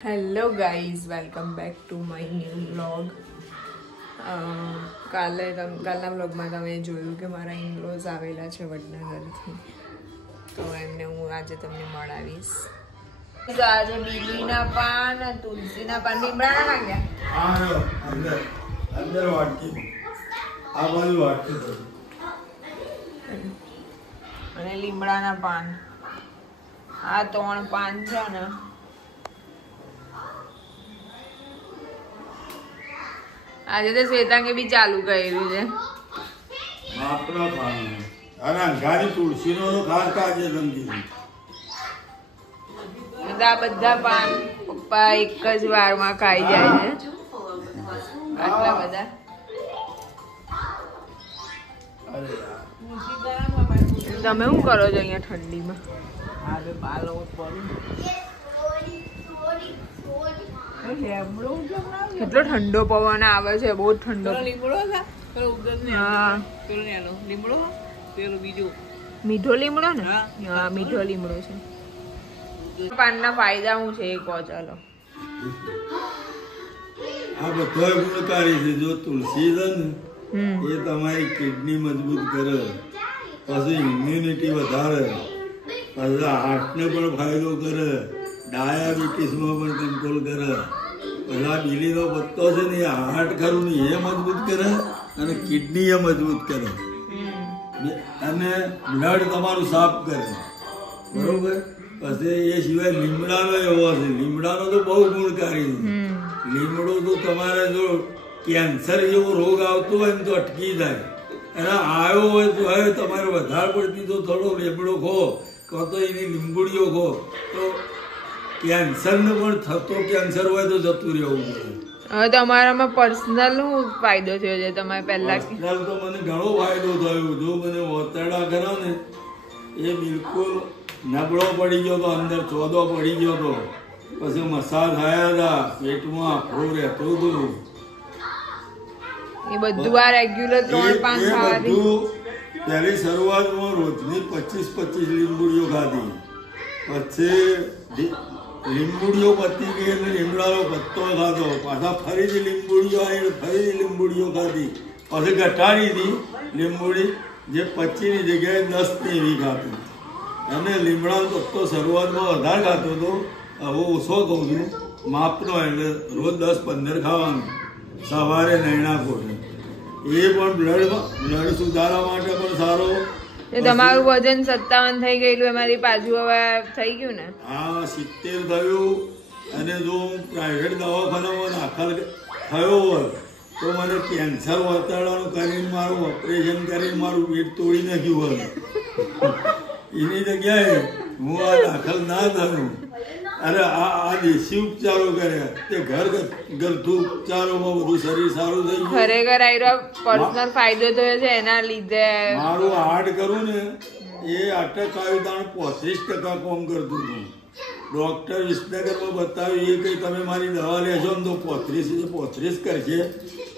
Hello guys, welcome back to my new vlog. કાલના વ્લોગમાં તમે જોયું કે મારા ઇનલોઝ આવેલા છે વડનગરથી, તો એમને હું આજે તમને મળાવીશ. આજે બીલીના પાન, તુલસીના પાન, લીમડાના માંગ્યા અને લીમડાના પાન. આ 3 પાન છે ને આજે તો શ્વેતાંગે બી ચાલુ કર્યું છે. આ બધા પાન પપ્પા એક જ વારમાં ખાઈ જાય છે, આટલા બધા. તમે શું કરો છો અહીંયા ઠંડીમાં? કેટલો ઠંડો પવન આવે છે, બહુ ઠંડો. મીઠો લીમડો ને? હા, મીઠો લીમડો છે. પાનના ફાયદા શું છે એ કહો ચાલો. આ બધા ગુણકારી છે. જો તુલસી છે ને એ તમારી કિડની મજબૂત કરે, પછી ઇમ્યુનિટી વધારે, પછી હાર્ટને પણ ફાયદો કરે, ડાયાબિટીસમાં પણ કંટ્રોલ કરે. પેલા બીલીનો પત્તો છે ને એ હાર્ટ ખરું ને એ મજબૂત કરે અને કિડની એ મજબૂત કરે અને બ્લડ તમારું સાફ કરે, બરોબર. પછી એ સિવાય લીમડાનો એવો છે, લીમડાનો તો બહુ ગુણકારી છે. લીમડો તો તમારે જો કેન્સર જેવો રોગ આવતો હોય ને તો અટકી જાય, અને આવ્યો હોય તો હવે તમારે વધારે પડતી તો થોડો લીમડો ખો કાં તો એની લીંબુડીઓ ખો તો કેન્સરને પણ થતો કેન્સર હોય તો જતું રહેવું પડે. હવે તમારામાં પર્સનલ શું ફાયદો થયો છે? તમારે પહેલા પર્સનલ તો મને ઘણો ફાયદો થયો. જો મને ઓતરડા કરો ને એ બિલકુલ નબળો પડી ગયો તો, અંદર ચોદો પડી ગયો તો, પછી મસાજ થયા હતા, પેટમાં આફરું રહેતું હતું. એ બધું આ રેગ્યુલર 3 પાન ખાવાથી પહેલી શરૂઆતમાં રોજની 25 લીંબુડીઓ ખાધી, પછી લીંબુડીઓ પતી ગઈ એટલે લીમડાનો પત્તો ખાધો, પાછા ફરીથી લીંબુડીઓ આવી, ફરીથી લીંબુડીઓ ખાધી, પછી ઘટાડી હતી લીંબુડી, જે 25ની જગ્યાએ 10ની એવી ખાતી. અને લીમડાનો પત્તો શરૂઆતમાં વધારે ખાતો હતો, હવે ઓછો કહું છું, માપનો, એટલે રોજ 10-15 ખાવાનું, સવારે નૈણા ખોટે. એ પણ બ્લડ સુધારવા માટે પણ સારો. તમારું વજન 57 થઈ ગયેલું, એમાંથી પાછું હવે થઈ ગયું ને? હા, 70 થયું. અને જો પ્રાઇવેટ દવાખાનામાં દાખલ થયો હોય તો મને કેન્સર વતાડવાનું કરીને મારું ઓપરેશન કરીને મારું પેટ તોડી નાખ્યું હોય, એની જગ્યાએ હું આ દાખલ ના થયું. અરે આ દેશી ઉપચારો કર્યા, તે ઘરગથ્થુ ઉપચારોમાં બધું શરીર સારું થઈ ગયું. ખરેખર આયરો પર્સનલ ફાયદો થયો છે એના લીધે. મારું હાર્ટ કરું ને એ અટક આવ્યું તાણ 35% કામ કરતું હતું. ડોક્ટર વિસનગરમાં બતાવ્યું, એ કંઈ તમે મારી દવા લેશો ને તો 35 કરશે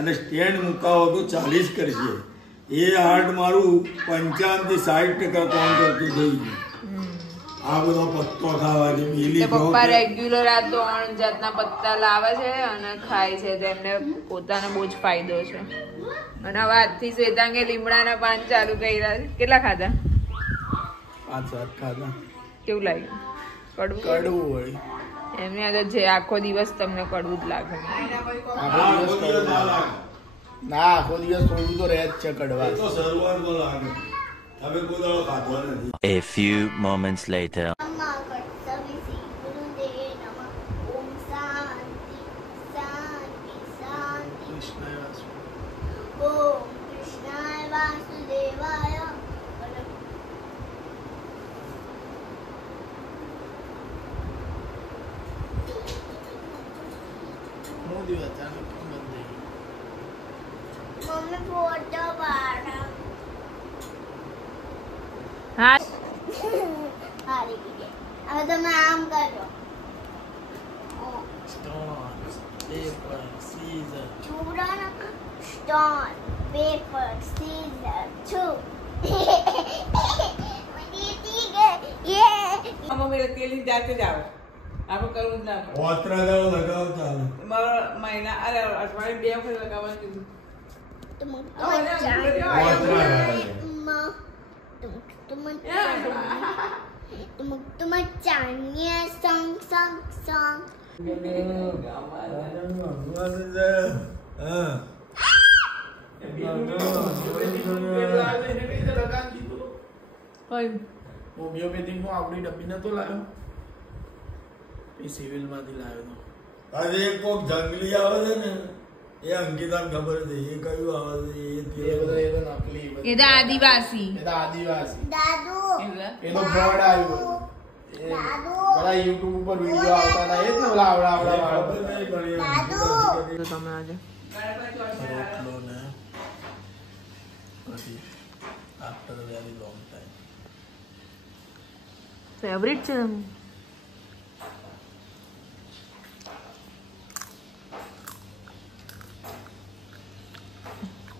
અને સ્ટેન્ડ મુકાવો તો 40 કરશે. એ હાર્ટ મારું 55-60% કામ કરતું થઈ ગયું. આ બધો પત્તો ખાવાથી બીલી. પપ્પા રેગ્યુલર આ 3 જાતના પત્તા લાવે છે અને ખાય છે, તો એમને પોતાનો બહુ જ ફાયદો છે. અને હવે આજથી શ્વેતાંગે લીમડાના પાન ચાલુ કર્યા. કેટલા ખાધા? 5-7 ખાધા. કેવું લાગ્યું? કડવું હોય એમને આ જે આખો દિવસ તમને કડવું જ લાગે? ના, આખો દિવસ થોડું તો રહે જ છે કડવા. તો શરૂઆતમાં લાગે. A few moments later. હા, હવે તમે આમ કરો. Stone, paper, scissors, choose. Mummy तेल जाते जाओ આપણે કરવું જ ના પડે. ઓતરા દાડો લગાવો ચાલે. મારા મહિના અરે અઠવાડિયે 2 વખત લગાવવાનું કીધું. હોમિયોપેથિક નું આપણી ડબ્બી નતો લાવ્યો એ સિવિલ માંથી લાવ્યો તો. આજે એક કોક જંગલી આવે છે ને એ અંકિતાને ખબર છે એ કયું આવે છે એ તો નકલી. એ તો આદિવાસી. દાદુ એનો બ્રોડ આવ્યો. બધા YouTube ઉપર વિડિયો આવતા હતા એ જ ને ઓલા આવડા વાળા. તો તમે આજે રોટલો ને પછી after very long time. Favourite છે તમે?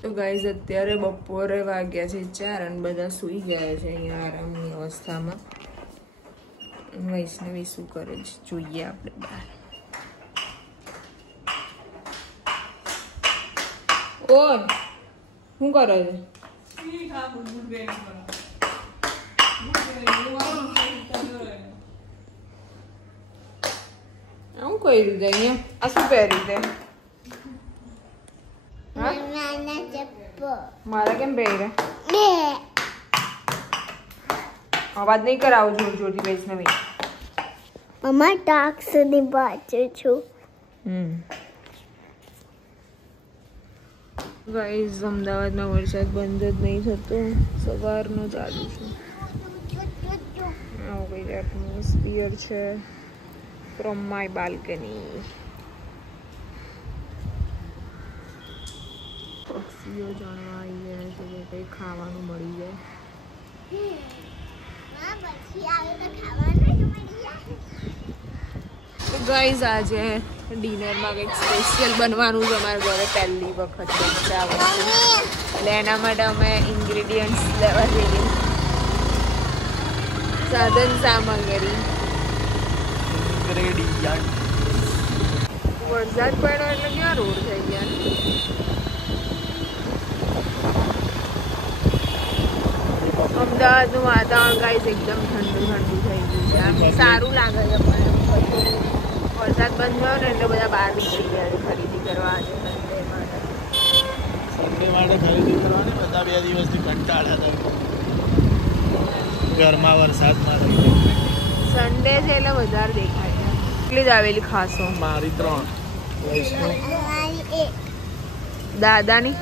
તો ગાઈઝ અત્યારે બપોરે વાગ્યા છે 4 અને બધા સૂઈ ગયા છે અહીંયા આરામની અવસ્થામાં. વૈષ્ણવી શું કરે છે જોઈએ આપણે બહાર. ઓય શું કરે છે? હું કર્યું છે અહીંયા? આ શું પહેર્યું છે? મારા કેમ પહેર્યા? અવાજ નહીં કરાવો જોર જોરથી વૈષ્ણવી. મમ્મા ટાક સુધી વાંચું છું. ગાઈઝ અમદાવાદમાં વરસાદ બંધ જ નહીં થતો, સવારનો ચાલુ છે. આવું કંઈક એટમોસ્ફિયર છે ફ્રોમ માય બાલ્કની. પક્ષીઓ જાણવા આવી ગયા છે કે કંઈ ખાવાનું મળી જાય. તો ગાઈઝ આજે ડિનરમાં કંઈક સ્પેશિયલ બનવાનું છે અમારા ઘરે. પહેલી વખત બનશે આ વસ્તુ એટલે એના માટે અમે ઇન્ગ્રેડિયન્ટ્સ લેવા જઈએ. સાધન સામગ્રી. વરસાદ પડ્યો એટલે ક્યાં રોડ થઈ ગયા. અમદાવાદનું વાતાવરણ ગાઈઝ એકદમ ઠંડુ ઠંડુ થઈ ગયું છે. આમ સારું લાગે છે પણ વરસાદ બંધ થયો ને એટલે બધા બહાર નીકળી ગયા છે ખરીદી કરવા. આજે સન્ડે માટે ખરીદી કરવાની બધા 2 દિવસથી કંટાળ્યા હતા ઘરમાં વરસાદમાં રહી. સન્ડે છે એટલે વધારે દેખાય છે. કેટલી જ આવેલી ખાસો? મારી 3. વૈષ્ણવ દાદાની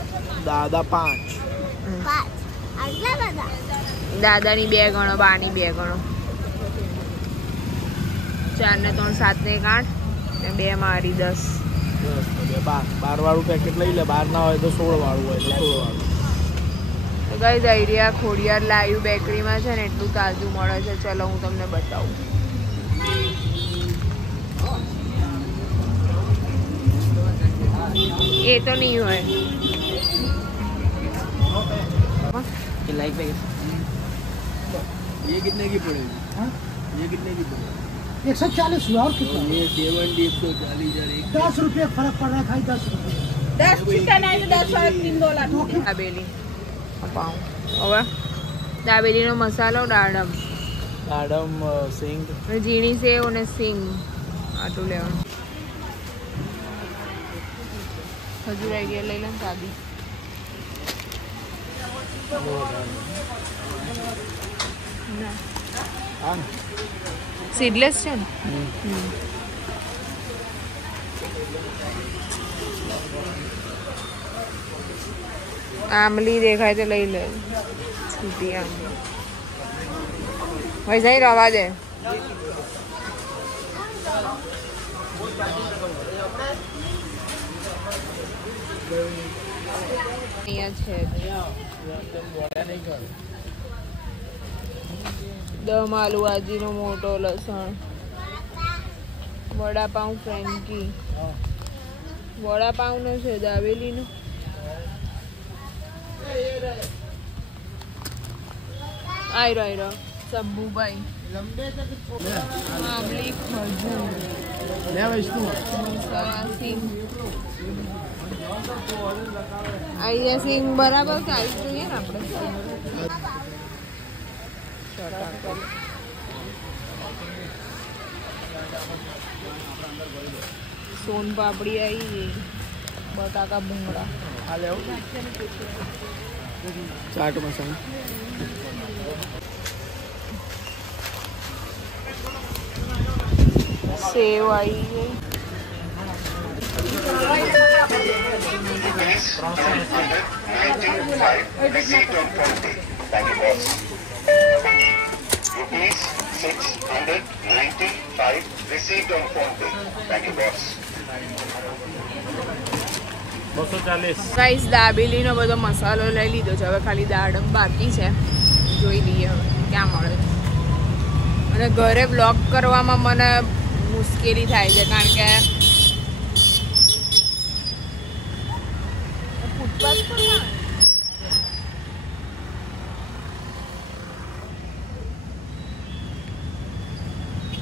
દાદા 5. દાદાની 2 ગણો, બાની 2 ગણો. 4 ને 3 7 ને 8 ને 2 મારી 10. 12 વાળું પેકેટ લઈ લે. 12 ના હોય તો 16 વાળું હોય તો 16 વાળું. તો ગાઈઝ આઈડિયા ખોડિયાર લાઈવ બેકરીમાં છે ને એટલું તાજું મળે છે. ચલો હું તમને બતાવું. એ તો નહીં હોય. लाइक ये कितने की पड़ेगी? हाँ? ये कितने की पड़ेगी? 140 हुआ और कितना? ये 7 140 10 रुपये फर्क पड़ रहा है खाई 10 रुपये. 10 चिकन है 10 और $3. દાબેલી અપાઉં. હવે દાબેલીનો મસાલો, દાડમ, સિંગ, ઝીણી સેવ અને સિંગ આટલું લેવાનું. ખજૂર આઈડિયા લઈ લે સાદી. સીડલેસ છે ને? આમલી દેખાય તો લઈ લે. છૂટી આમલી ભાઈ જઈ રવા દે. અહીંયા છે દમ આલુ ભાજીનો મોટો લસણ, વડાપાઉં ફ્રેન્કી, વડાપાઉંનો છે, દાબેલીનો. આયરો સબ્બુભાઈ આંબલી ખજૂર લે વૈષ્ણુ સિંગ આઈ સિંગ બરાબર કે આવી જોઈએ ને આપણે સોન પાપડી આવી ગઈ બટાકા ભૂંગળા આ લેવું ચાટ મસાલા સેવ આવી ગઈ ગાઈસ દાબેલીનો બધો મસાલો લઈ લીધો છે હવે ખાલી દાડમ બાકી છે જોઈ લઈએ હવે ક્યાં મળે છે અને ઘરે બ્લોગ કરવામાં મને મુશ્કેલી થાય છે કારણ કે ફૂટપાથ પર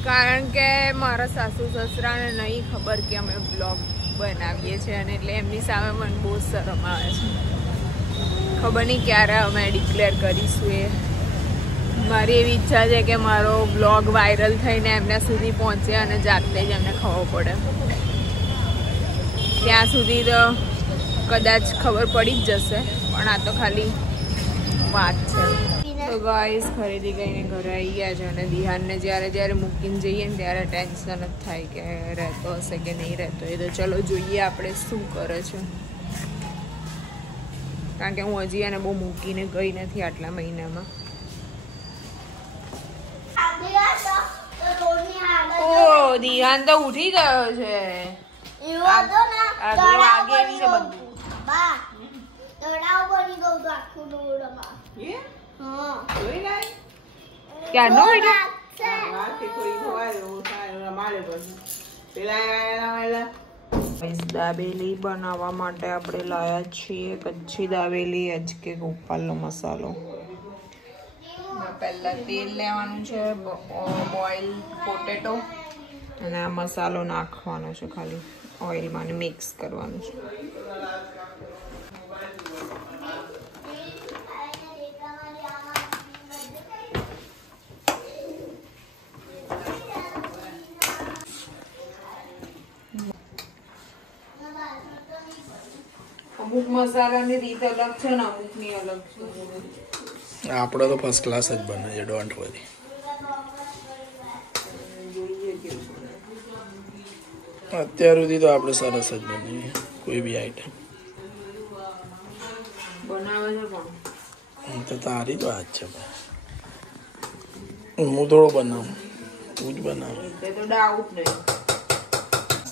કારણ કે મારા સાસુ સસરાને નહીં ખબર કે અમે બ્લોગ બનાવીએ છીએ અને એટલે એમની સામે મને બહુ શરમ આવે છે ખબર નહીં ક્યારે અમે ડિક્લેર કરીશું એ મારી એવી ઈચ્છા છે કે મારો બ્લોગ વાયરલ થઈને એમના સુધી પહોંચે અને જાતે જ એમને ખબર પડે ત્યાં સુધી તો કદાચ ખબર પડી જ જશે પણ આ તો ખાલી વાત છે તો ગાઈસ ખરીદી કરીને ઘરે આવી ગયા છે અને દિહાનને જ્યારે મૂકીને જઈએ ને ત્યારે ટેન્શન જ થાય કે રહેતો હશે કે નહીં રહેતો એ તો ચલો જોઈએ આપણે શું કરે છે કારણ કે હું હજી એને બહુ મૂકીને ગઈ નથી આટલા મહિનામાં ઓ દિહાન તો ઉઠી ગયો છે આગે એવી છે બધું ક્યારનો દાબેલી બનાવવા માટે આપણે લાયા છીએ કચ્છી દાબેલી કે ગોપાલનો મસાલો પહેલા તેલ લેવાનું છે બોઇલ પોટેટો અને આ મસાલો નાખવાનો છે ખાલી ઓઇલમાં મિક્સ કરવાનું છે અમુક મસાલાની રીત અલગ છે ને અમુકની અલગ છે આપણે તો ફર્સ્ટ ક્લાસ જ બને છે ડોન્ટ વરી અત્યાર સુધી તો આપણે સરસ જ બની કોઈ બી આઈટમ બનાવે છે પણ તો તારી તો વાત છે હું થોડો બનાવું તું જ બનાવે તે તો ડાઉટ નહીં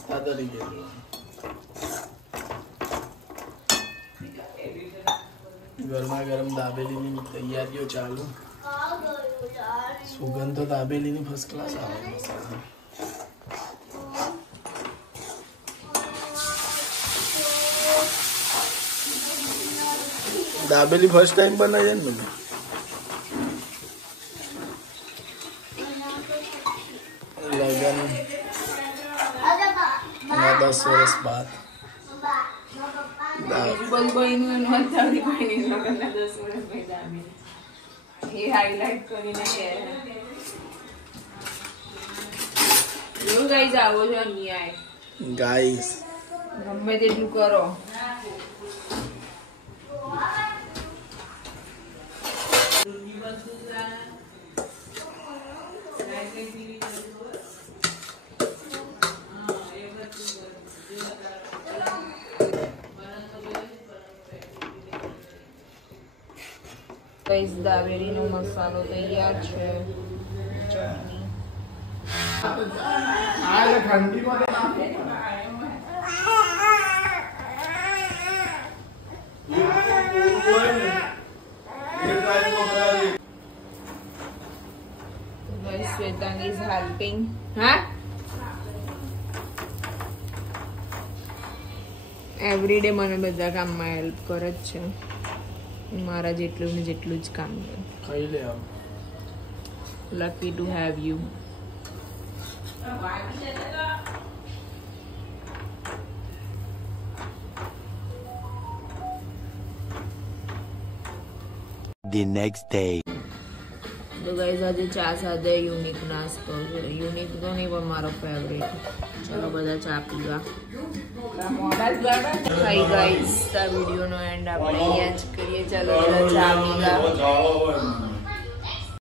આ તરીકે ગરમા ગરમ દાબેલીની તૈયારીઓ ચાલુ સુગંધ તો દાબેલીની ફર્સ્ટ ક્લાસ આવે મસાલા દાબેલી ફર્સ્ટ ટાઈમ બનાવી ને મને લગન 10 વર્ષ બાદ ગાઈસ ગમે તેટલું કરો ગાઈસ દાબેલીનો મસાલો તૈયાર છે ચટણી Svetang is helping. Huh? Every day મને બધા કામમાં હેલ્પ કરે જ છે મારા જેટલું ને જેટલું જ કામ કરે ખાઈ લે Lucky to have you. The next day. તો ગાઈઝ આજે ચા સાથે યુનિક નાસ્તો છે. યુનિક તો નહીં પણ મારો ફેવરેટ. ચલો બધા ચા પીવા. હાઈ ગાઈઝ, આ વિડીયોનો એન્ડ આપણે અહીંયા જ કરીએ. ચાલો બધા ચા પીવા.